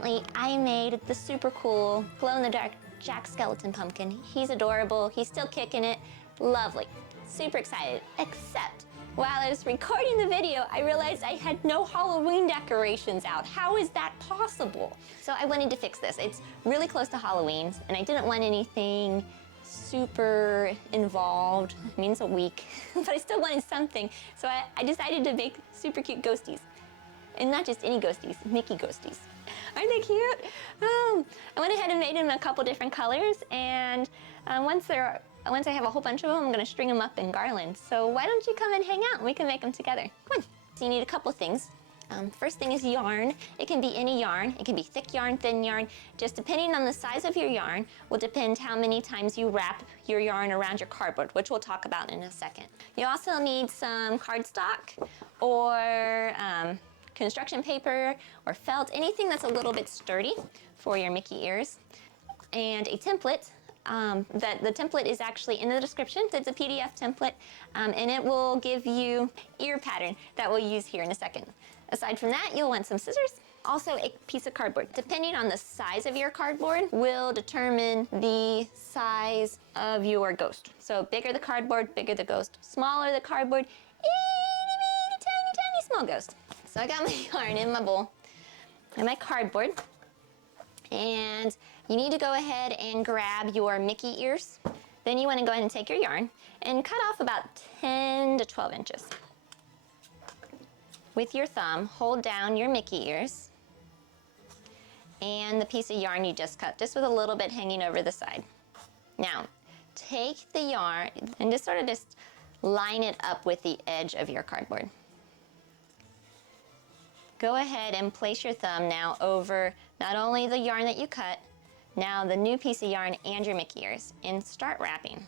recently I made the super cool glow-in-the-dark Jack Skellington pumpkin. He's adorable, he's still kicking it, lovely. Super excited, except while I was recording the video, I realized I had no Halloween decorations out. How is that possible? So I wanted to fix this. It's really close to Halloween, and I didn't want anything super involved. I mean, it's a week, but I still wanted something. So I decided to make super cute ghosties. And not just any ghosties, Mickey ghosties. Aren't they cute? I went ahead and made them a couple different colors, and once I have a whole bunch of them, I'm gonna string them up in garlands. So why don't you come and hang out and we can make them together? Come on. So you need a couple things. First thing is yarn. It can be any yarn. It can be thick yarn, thin yarn. Just depending on the size of your yarn will depend how many times you wrap your yarn around your cardboard, which we'll talk about in a second. You also need some cardstock or construction paper or felt, anything that's a little bit sturdy for your Mickey ears, and a template. The template is actually in the description. It's a PDF template, and it will give you ear pattern that we'll use here in a second. Aside from that, you'll want some scissors. Also a piece of cardboard. Depending on the size of your cardboard will determine the size of your ghost. So bigger the cardboard, bigger the ghost. Smaller the cardboard, itty bitty tiny tiny small ghost. So I got my yarn in my bowl and my cardboard. And you need to go ahead and grab your Mickey ears. Then you want to go ahead and take your yarn and cut off about 10 to 12 inches. With your thumb, hold down your Mickey ears and the piece of yarn you just cut, just with a little bit hanging over the side. Now, take the yarn and just line it up with the edge of your cardboard. Go ahead and place your thumb now over not only the yarn that you cut, now the new piece of yarn and your Mickey ears, and start wrapping.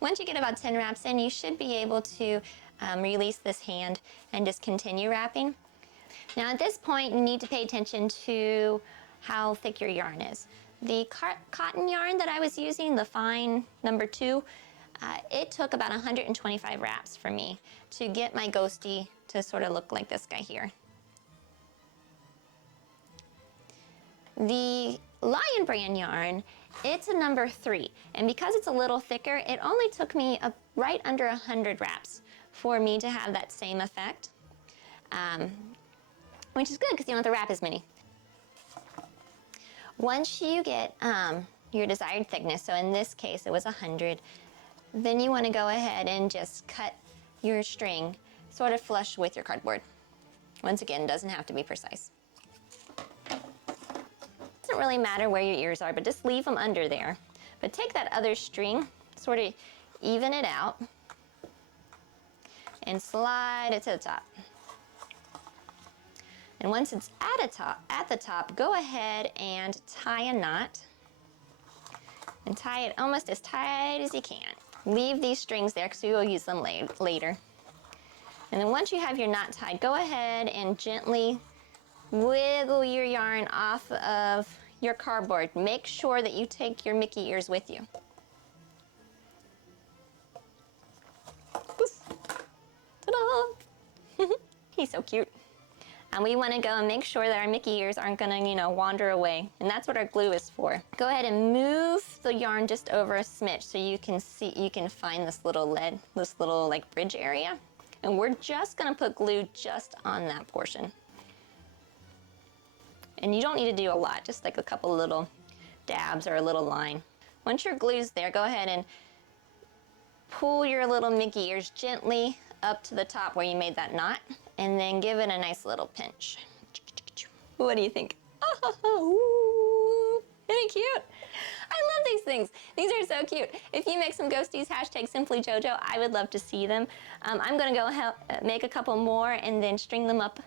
Once you get about 10 wraps in, you should be able to release this hand and just continue wrapping. Now at this point, you need to pay attention to how thick your yarn is. The cotton yarn that I was using, the fine number 2, it took about 125 wraps for me to get my ghostie to sort of look like this guy here. The Lion brand yarn, it's a number 3, and because it's a little thicker, it only took me right under 100 wraps for me to have that same effect, which is good because you don't have to wrap as many. Once you get your desired thickness, so in this case it was 100, then you want to go ahead and just cut your string sort of flush with your cardboard. Once again, it doesn't have to be precise. It doesn't really matter where your ears are, but just leave them under there. But take that other string, sort of even it out, and slide it to the top. And once it's at the top, go ahead and tie a knot. And tie it almost as tight as you can. Leave these strings there because we will use them later. And then once you have your knot tied, go ahead and gently wiggle your yarn off of your cardboard. Make sure that you take your Mickey ears with you. Ta-da! He's so cute. And we want to go and make sure that our Mickey ears aren't going to, wander away. And that's what our glue is for. Go ahead and move the yarn just over a smidge so you can find this little like bridge area. And we're just going to put glue just on that portion. And you don't need to do a lot, just like a couple little dabs or a little line. Once your glue's there, go ahead and pull your little Mickey ears gently up to the top where you made that knot, and then give it a nice little pinch. What do you think? Oh, isn't it cute? I love these things. These are so cute. If you make some ghosties, hashtag simply Jojo, I would love to see them. I'm gonna go make a couple more and then string them up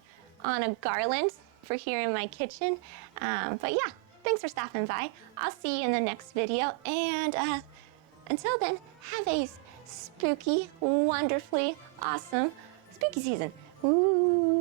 on a garland for here in my kitchen. But yeah, thanks for stopping by. I'll see you in the next video, and until then, have a spooky, wonderfully awesome spooky season. Ooh.